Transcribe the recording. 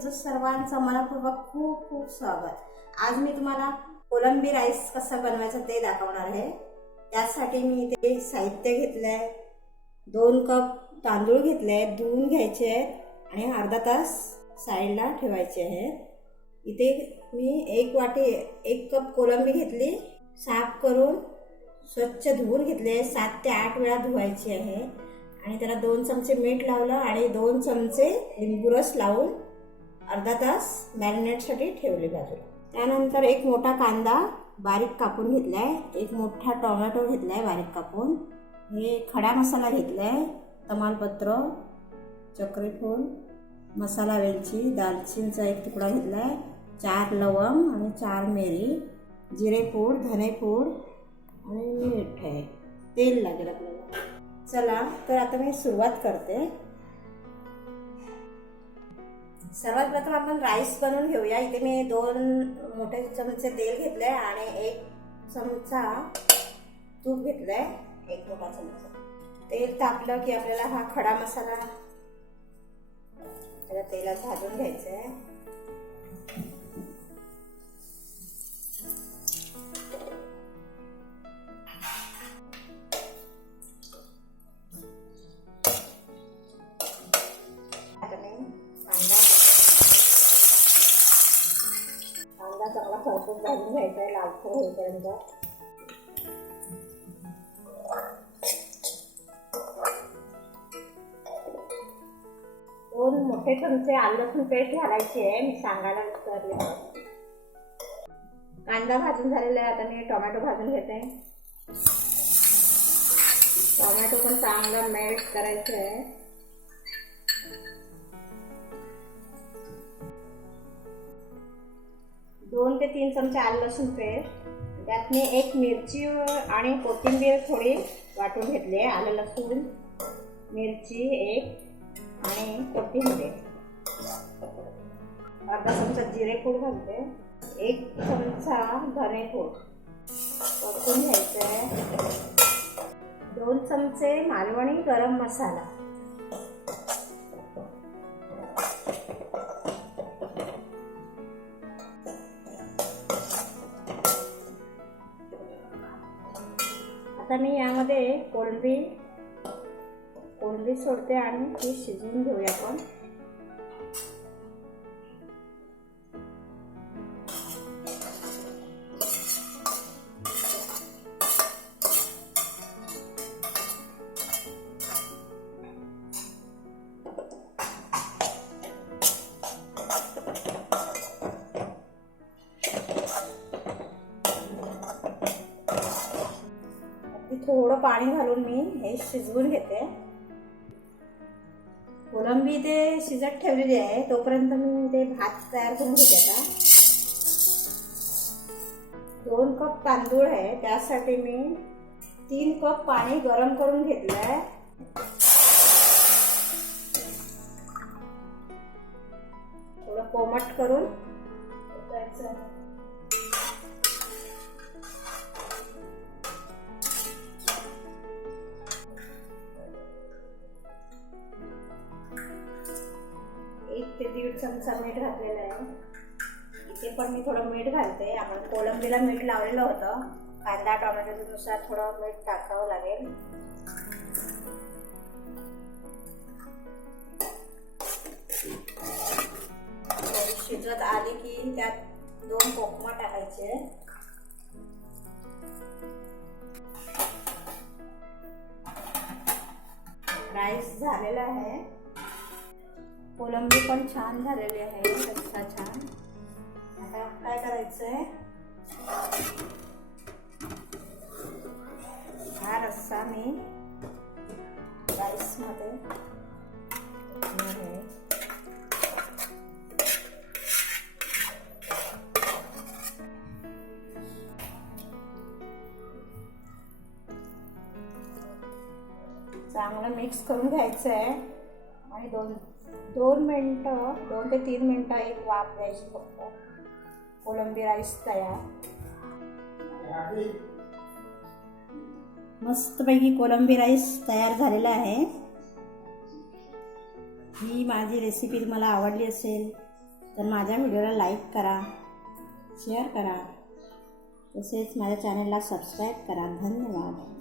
तुमचं सर्वांचं मनपूर्वक खूप खूप स्वागत। आज मी तुम्हाला कोलंबी राईस कसा बनवायचा ते दाखवणार आहे। त्यासाठी मी इथे साहित्य घेतलंय। 2 कप तांदूळ घेतले, धुवून घ्यायचे आणि अर्धा तास साईडला ठेवायचे आहे। इथे मी 1 कप कोलंबी घेतली, साफ करून स्वच्छ धुवून घेतले। 7 ते 8 वेळा धुवायची आहे आणि त्याला 2 चमचे मीठ लावलं आणि 2 चमचे लिंबू रस लावून अर्धा तास मॅरिनेटसाठी ठेवले बाजूला। त्यानंतर एक मोठा कांदा बारीक कापून घेतलाय, एक मोठा टोमॅटो घेतलाय बारीक कापून, हे खडा मसाला घेतलाय, तमालपत्र, चक्रीफूल, मसाला वेलची, दालचिनीचा एक तुकडा घेतलाय, 4 लवंग आणि 4 मिरी, जिरेपूड, धनेपूड आणि मीठ आहे, तेल लागेल आपल्याला। चला तर आता मी सुरुवात करते। सर्वात प्रथम आपण राईस बनवून घेऊया। इथे मी 2 मोठे चमचे तेल घेतले आणि 1 चमचा तूप घेतलंय, 1 मोठा चमचा। तेल तापलं की आपल्याला हा खडा मसाला त्याला तेलात भाजून घ्यायचा आहे। कांदा चांगला खरपूस भाजून घ्यायचा आहे, लालसर होईपर्यंत। दोन मोठे चमचे आलं लसूण पेस्ट घालायची आहे, मी सांगायला विसरले। कांदा भाजून झालेला आहे, आता मी टोमॅटो भाजून घेते। टोमॅटो पण चांगला मेल्ट करायचं आहे। 2 ते 3 चमचे आलं लसूण पेस्ट, त्यात मी 1 मिरची आणि कोथिंबीर थोडी वाटून घेतली आहे। आलं लसूण, मिरची 1 आणि कोथिंबीर, अर्धा चमचा जिरेपूड घालते, 1 चमचा धनेपूड परतून घ्यायचं आहे, 2 चमचे मालवणी गरम मसाला, आता मी यामध्ये कोलंबी सोडते आणि ती शिजवून घेऊया आपण। थोडं पाणी घालून मी हे शिजवून घेते। कोलंबी ते शिजत ठेवलेली आहे, तोपर्यंत मी ते भात तयार करून घेते। आता 2 कप तांदूळ आहे, त्यासाठी मी 3 कप पाणी गरम करून घेतलंय। थोडं कोमट करून उकळायचं। ते 1.5 चमचा मीठ घातलेलं आहे। इथे पण मी थोडं मीठ घालते, आपण कोलंबीला मीठ लावलेलं होतं। कांदा टोमॅटोनुसार थोडं मीठ टाकावं लागेल। शिजत आली की त्यात 2 कोकमा टाकायचे। राईस झालेला आहे, कोलंबी पण छान झालेली आहे, कच्चा छान। आता काय करायचंय, हा रस्सा मी राईस मध्ये चांगलं मिक्स करून घ्यायचं आहे आणि 2 मिनिटं 2 ते 3 मिनिटं एक वाफ द्यायची फक्त। कोलंबी राईस तयार। मस्तपैकी कोलंबी राईस तयार झालेला आहे। ही माझी रेसिपी तुम्हाला आवडली असेल तर माझ्या व्हिडिओला लाईक करा, शेअर करा, तसेच माझ्या चॅनलला सबस्क्राईब करा. धन्यवाद.